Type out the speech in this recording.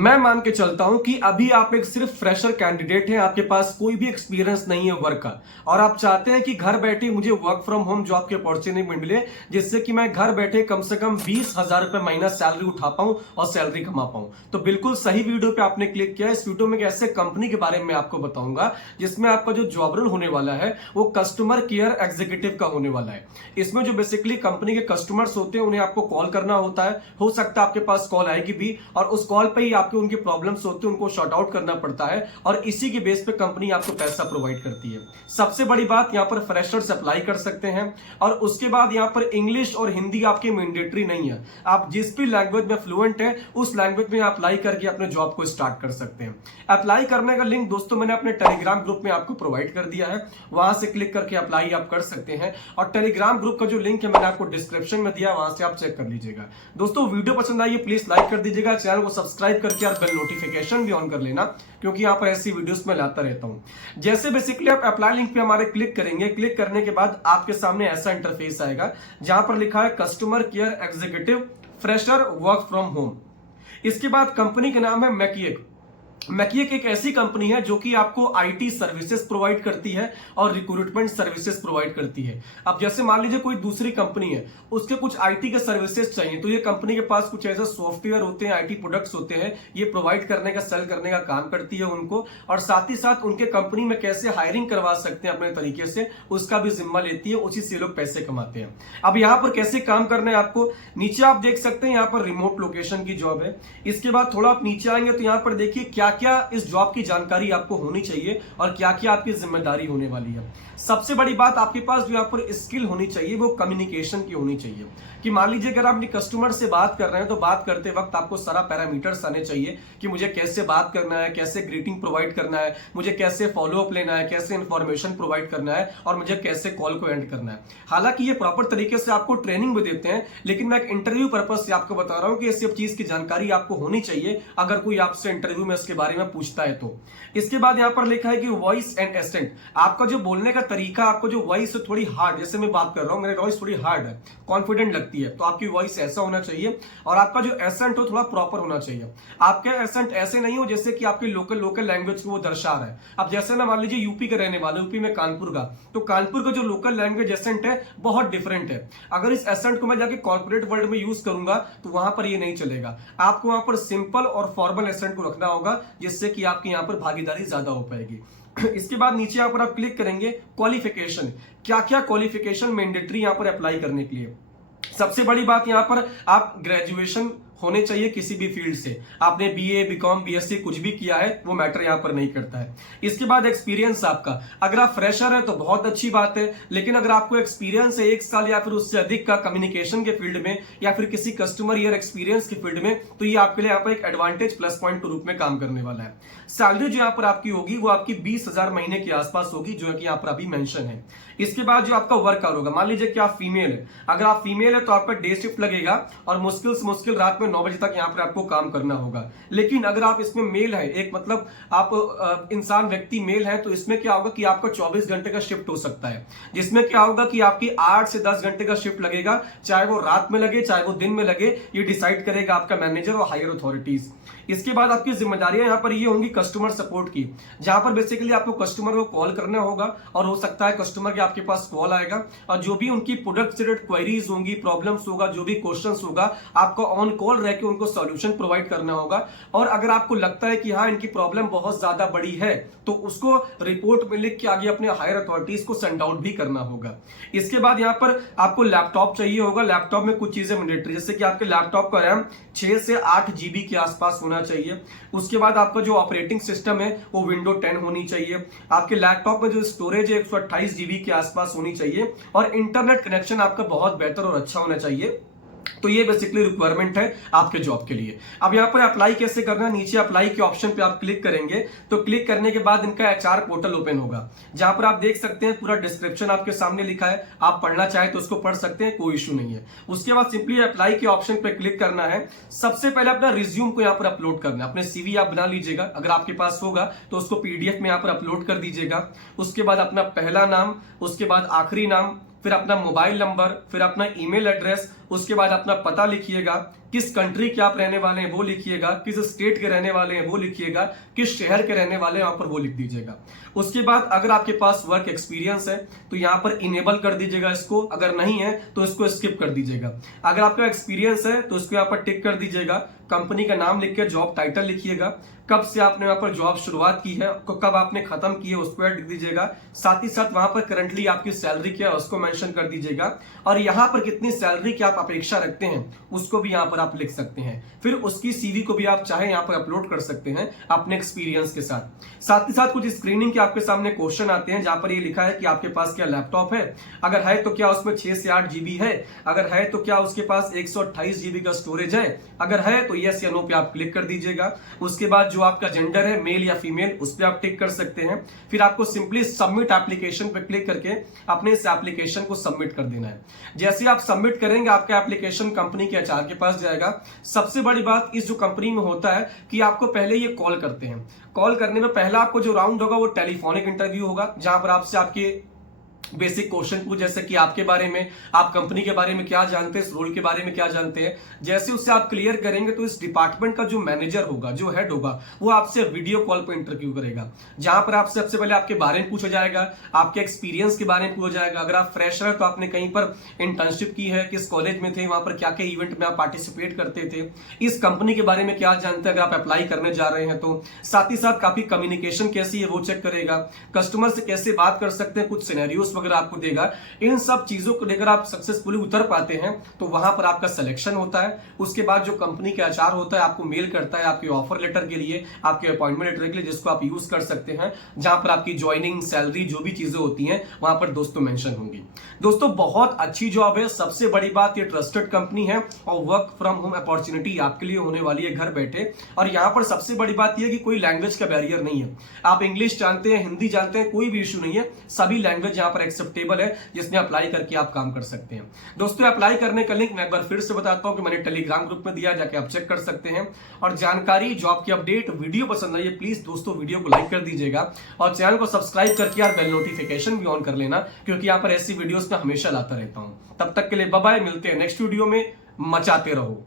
मैं मान के चलता हूं कि अभी आप एक सिर्फ फ्रेशर कैंडिडेट हैं, आपके पास कोई भी एक्सपीरियंस नहीं है वर्क का, और आप चाहते हैं कि घर बैठे मुझे वर्क फ्रॉम होम जॉब की अपॉर्चुनिटी मिले, जिससे कि मैं घर बैठे कम से कम 20,000 रुपए महीना सैलरी उठा पाऊं और सैलरी कमा पाऊं। तो बिल्कुल सही वीडियो पे आपने क्लिक किया। इस वीडियो में एक ऐसे कंपनी के बारे में आपको बताऊंगा जिसमें आपका जो जॉब रोल होने वाला है वो कस्टमर केयर एग्जीक्यूटिव का होने वाला है। इसमें जो बेसिकली कंपनी के कस्टमर्स होते हैं उन्हें आपको कॉल करना होता है, हो सकता है आपके पास कॉल आएगी भी, और उस कॉल पे ही आपके उनके प्रॉब्लम्स होते हैं उनको सॉर्ट आउट करना पड़ता है, और इसी के बेस पे कंपनी आपको पैसा प्रोवाइड करती है। सबसे बड़ी बात, यहां पर फ्रेशर्स अप्लाई कर सकते हैं, और उसके बाद यहां पर इंग्लिश और हिंदी आपकी मैंडेटरी नहीं है। आप जिस भी लैंग्वेज में फ्लुएंट है उस लैंग्वेज में अप्लाई करके अपने जॉब को स्टार्ट कर सकते हैं। अप्लाई करने का लिंक दोस्तों मैंने अपने टेलीग्राम ग्रुप में आपको प्रोवाइड कर दिया है, वहां से क्लिक करके अप्लाई आप कर सकते हैं, और टेलीग्राम ग्रुप का जो लिंक है मैंने आपको डिस्क्रिप्शन में दिया, वहां से आप चेक कर लीजिएगा। दोस्तों वीडियो पसंद आई है प्लीज लाइक कर दीजिएगा, चैनल को सब्सक्राइब करके आप बेल नोटिफिकेशन भी ऑन कर लेना, क्योंकि यहाँ पर ऐसी वीडियोस में लाता रहता हूं। जैसे बेसिकली आप अप्लाई लिंक पे हमारे क्लिक करेंगे, क्लिक करने के बाद आपके सामने ऐसा इंटरफेस आएगा जहां पर लिखा है customer care executive fresher work from home. इसके बाद कंपनी का नाम है मैकिएक। मैकिएक एक ऐसी कंपनी है जो कि आपको आईटी सर्विसेज प्रोवाइड करती है और रिक्रूटमेंट सर्विसेज प्रोवाइड करती है। अब जैसे मान लीजिए कोई दूसरी कंपनी है, उसके कुछ आईटी के सर्विसेज चाहिए, तो ये कंपनी के पास कुछ ऐसे सॉफ्टवेयर होते हैं, आईटी प्रोडक्ट्स होते हैं, ये प्रोवाइड करने का, सेल करने का काम करती है उनको, और साथ ही साथ उनके कंपनी में कैसे हायरिंग करवा सकते हैं अपने तरीके से, उसका भी जिम्मा लेती है, उसी से लोग पैसे कमाते हैं। अब यहाँ पर कैसे काम करना है आपको, नीचे आप देख सकते हैं यहाँ पर रिमोट लोकेशन की जॉब है। इसके बाद थोड़ा आप नीचे आएंगे तो यहाँ पर देखिए क्या क्या इस जॉब की जानकारी आपको होनी चाहिए और क्या क्या आपकी जिम्मेदारी होने वाली है। सबसे बड़ी बात, आपके पास जो यहाँ पर स्किल होनी चाहिए वो कम्युनिकेशन की होनी चाहिए। कि मान लीजिए अगर आप अपने कस्टमर से बात कर रहे हैं तो बात करते वक्त आपको सारा पैरामीटर्स आने चाहिए कि मुझे कैसे बात करना है, कैसे ग्रीटिंग प्रोवाइड करना है, मुझे कैसे फॉलो अप लेना है, कैसे इंफॉर्मेशन प्रोवाइड करना है, और मुझे कैसे कॉल को एंड करना है। हालांकि ये प्रॉपर तरीके से आपको ट्रेनिंग भी देते हैं, लेकिन मैं एक इंटरव्यू पर्पज से आपको बता रहा हूं कि इस सब चीज की जानकारी आपको होनी चाहिए अगर कोई आपसे इंटरव्यू में इसके बारे में पूछता है तो। इसके बाद यहां पर लिखा है कि वॉइस एंड एसेंट, आपका जो बोलने का तरीका, आपको जो वॉइस है थोड़ी हार्ड, जैसे मैं बात कर रहा हूं मेरी वॉइस थोड़ी हार्ड है, कॉन्फिडेंट लगती है, तो आपकी वॉइस ऐसा होना चाहिए, और आपका जो एसेंट हो थोड़ा प्रॉपर होना चाहिए। आपका एसेंट ऐसे नहीं हो जैसे कि आपके लोकल लैंग्वेज को वो दर्शा रहा है। अब जैसे ना मान लीजिए यूपी के रहने वाले, यूपी में कानपुर का, तो कानपुर का जो लोकल लैंग्वेज एसेंट है बहुत डिफरेंट है। अगर इस एसेंट को मैं जाके कॉर्पोरेट वर्ल्ड में यूज करूंगा तो वहां पर ये नहीं चलेगा। आपको वहां पर सिंपल और फॉर्मल एसेंट को रखना होगा, जिससे कि आपकी यहाँ पर भागीदारी ज्यादा हो पाएगी। इसके बाद नीचे यहाँ पर आप क्लिक करेंगे, क्वालिफिकेशन, क्या क्या क्वालिफिकेशन मैंडेटरी यहाँ पर अप्लाई करने के लिए। सबसे बड़ी बात, यहां पर आप ग्रेजुएशन होने चाहिए किसी भी फील्ड से, आपने बीए, बीकॉम, बीएससी कुछ भी किया है वो मैटर यहां पर नहीं करता है। इसके बाद एक्सपीरियंस आपका, अगर आप फ्रेशर है तो बहुत अच्छी बात है, लेकिन अगर आपको एक्सपीरियंस है 1 साल या फिर उससे अधिक का कम्युनिकेशन के फील्ड में या फिर किसी कस्टमर ईयर एक्सपीरियंस के फील्ड में, तो ये आपके लिए यहाँ पर एक एडवांटेज प्लस पॉइंट के रूप में काम करने वाला है। सैलरी जो यहाँ पर आपकी होगी वो आपकी 20,000 महीने के आसपास होगी, जो कि यहाँ पर अभी मेंशन है। इसके बाद जो आपका वर्क आवर होगा, मान लीजिए कि आप फीमेल है, अगर आप फीमेल है तो आपका डे शिफ्ट लगेगा और मुश्किल से मुश्किल रात में 9 बजे तक यहाँ पर आपको काम करना होगा। लेकिन अगर आप इसमें मेल है, एक मतलब आप इंसान व्यक्ति मेल है, तो इसमें क्या होगा कि आपका 24 घंटे का शिफ्ट हो सकता है, जिसमें क्या होगा कि आपकी 8 से 10 घंटे का शिफ्ट लगेगा, चाहे वो रात में लगे चाहे वो दिन में लगे, ये डिसाइड करेगा आपका मैनेजर और हायर अथॉरिटीज। इसके बाद आपकी जिम्मेदारियां यहाँ पर ये होंगी कस्टमर सपोर्ट की, जहां पर बेसिकली आपको कस्टमर को कॉल करना होगा, और हो सकता है कस्टमर के आपके पास कॉल आएगा, और जो भी उनकी प्रोडक्ट से रिलेटेड क्वेरीज होंगी, प्रॉब्लम्स होगा, जो भी क्वेश्चंस होगा, आपको ऑन कॉल रह के उनको सॉल्यूशन प्रोवाइड करना होगा। और अगर आपको लगता है कि हाँ इनकी प्रॉब्लम बहुत ज्यादा बड़ी है, तो उसको रिपोर्ट में लिख के आगे अपने हायर अथॉरिटीज को सेंड आउट भी करना होगा। इसके बाद यहाँ पर आपको लैपटॉप चाहिए होगा, लैपटॉप में कुछ चीजें मैंडेटरी, जैसे कि आपके लैपटॉप का रैम 6 से 8 जीबी के आसपास होना चाहिए। उसके बाद आपका जो ऑपरेटिंग सिस्टम है वो विंडो 10 होनी चाहिए। आपके लैपटॉप में जो स्टोरेज है 128 जीबी के आसपास होनी चाहिए, और इंटरनेट कनेक्शन आपका बहुत बेहतर और अच्छा होना चाहिए। तो ये बेसिकली रिक्वायरमेंट है आपके जॉब के लिए। अब यहाँ पर अप्लाई कैसे करना है, नीचे अप्लाई के ऑप्शन पे आप क्लिक करेंगे, तो क्लिक करने के बाद इनका एचआर पोर्टल ओपन होगा, जहां पर आप देख सकते हैं पूरा डिस्क्रिप्शन आपके सामने लिखा है, आप पढ़ना चाहे तो उसको पढ़ सकते हैं, कोई इशू नहीं है। उसके बाद सिंपली अप्लाई के ऑप्शन पे क्लिक करना है। सबसे पहले अपना रिज्यूम को यहाँ पर अपलोड करना है, अपने सीवी आप बना लीजिएगा, अगर आपके पास होगा तो उसको पीडीएफ में यहाँ पर अपलोड कर दीजिएगा। उसके बाद अपना पहला नाम, उसके बाद आखिरी नाम, फिर अपना मोबाइल नंबर, फिर अपना ईमेल एड्रेस, उसके बाद अपना पता लिखिएगा, किस कंट्री के आप रहने वाले हैं वो लिखिएगा, किस स्टेट के रहने वाले हैं वो लिखिएगा, किस शहर के रहने वाले हैं वहां पर वो लिख दीजिएगा। उसके बाद अगर आपके पास वर्क एक्सपीरियंस है तो यहां पर इनेबल कर दीजिएगा इसको, अगर नहीं है तो इसको स्किप कर दीजिएगा। अगर आपका एक्सपीरियंस है तो इसको यहां पर टिक कर दीजिएगा, कंपनी का नाम लिख के जॉब टाइटल लिखिएगा, कब से आपने वहां पर जॉब शुरुआत की है, कब आपने खत्म की है उसको लिख दीजिएगा, साथ ही साथ वहां पर करंटली आपकी सैलरी क्या है उसको मेंशन कर दीजिएगा, और यहां पर कितनी सैलरी की आप अपेक्षा रखते हैं उसको भी यहां पर आप लिख सकते हैं। फिर उसकी सीवी को भी आप चाहे यहां पर अपलोड कर सकते हैं अपने एक्सपीरियंस के साथ। साथ ही साथ कुछ स्क्रीनिंग के आपके सामने क्वेश्चन आते हैं जहां पर ये लिखा है कि आपके पास क्या लैपटॉप है, अगर है तो क्या उसमें 6 से 8 जीबी है, अगर है तो क्या उसके पास 128 जीबी का स्टोरेज है, अगर है तो यस या नो पे आप क्लिक कर दीजिएगा। उसके बाद जो आपका जेंडर है मेल या फीमेल उस पर आप टिक कर सकते हैं। फिर आपको सिंपली सबमिट एप्लीकेशन पर क्लिक करके अपने इस एप्लीकेशन को सबमिट कर देना है। जैसे आप सबमिट करेंगे आपका एप्लीकेशन कंपनी के एचआर के पास जाएगा। सबसे बड़ी बात इस जो कंपनी में होता है कि आपको पहले ये कॉल करते हैं। कॉल करने में पहला आपको जो राउंड होगा वो टेलीफोनिक इंटरव्यू होगा, जहां पर आपसे आपके बेसिक क्वेश्चन पूछ, जैसे कि आपके बारे में, आप कंपनी के बारे में क्या जानते हैं, इस रोल के बारे में क्या जानते हैं। जैसे उससे आप क्लियर करेंगे तो इस डिपार्टमेंट का जो मैनेजर होगा, जो हेड होगा, वो आपसे वीडियो कॉल पर इंटरव्यू करेगा, जहां पर आपसे सबसे पहले आपके बारे में पूछा जाएगा, आपके एक्सपीरियंस के बारे में पूछा जाएगा। अगर आप फ्रेशर है तो आपने कहीं पर इंटर्नशिप की है, किस कॉलेज में थे, वहां पर क्या क्या इवेंट में आप पार्टिसिपेट करते थे, इस कंपनी के बारे में क्या जानते हैं अगर आप अप्लाई करने जा रहे हैं तो। साथ ही साथ काफी कम्युनिकेशन कैसी है वो चेक करेगा, कस्टमर से कैसे बात कर सकते हैं, कुछ सिनेरियोस वगैरह आपको देगा। इन सब चीजों को लेकर आप सक्सेसफुली उतर पाते हैं तो वहां पर आपका सिलेक्शन होता है। उसके बाद जो कंपनी का एचआर होता है आपको मेल करता है आपके ऑफर लेटर के लिए, आपके अपॉइंटमेंट लेटर के लिए, जिसको आप यूज कर सकते हैं, जहां पर आपकी ज्वाइनिंग, सैलरी, जो भी चीजें होती हैं वहां पर दोस्तों मेंशन होंगी। दोस्तों बहुत अच्छी जॉब है, सबसे बड़ी बात ये ट्रस्टेड कंपनी है और वर्क फ्रॉम होम अपॉर्चुनिटी आपके लिए होने वाली है घर बैठे। और यहां पर सबसे बड़ी बात यह कि कोई लैंग्वेज का बैरियर नहीं है। आप इंग्लिश जानते हैं, हिंदी जानते हैं, कोई भी इशू नहीं है, सभी लैंग्वेज यहां पर एक्सेप्टेबल है जिसमें अप्लाई करके आप काम कर सकते हैं। दोस्तों अप्लाई करने का लिंक मैं एक बार फिर से बताता हूं कि मैंने टेलीग्राम ग्रुप में दिया, जाके आप चेक कर सकते हैं। और जानकारी, जॉब की अपडेट, वीडियो पसंद आई है प्लीज दोस्तों वीडियो को लाइक कर दीजिएगा और चैनल को सब्सक्राइब करके यार बेल नोटिफिकेशन भी ऑन कर लेना, क्योंकि यहाँ पर ऐसी वीडियोस में हमेशा लाता रहता हूं। तब तक के लिए बाय बाय, मिलते हैं नेक्स्ट वीडियो में, मचाते रहो।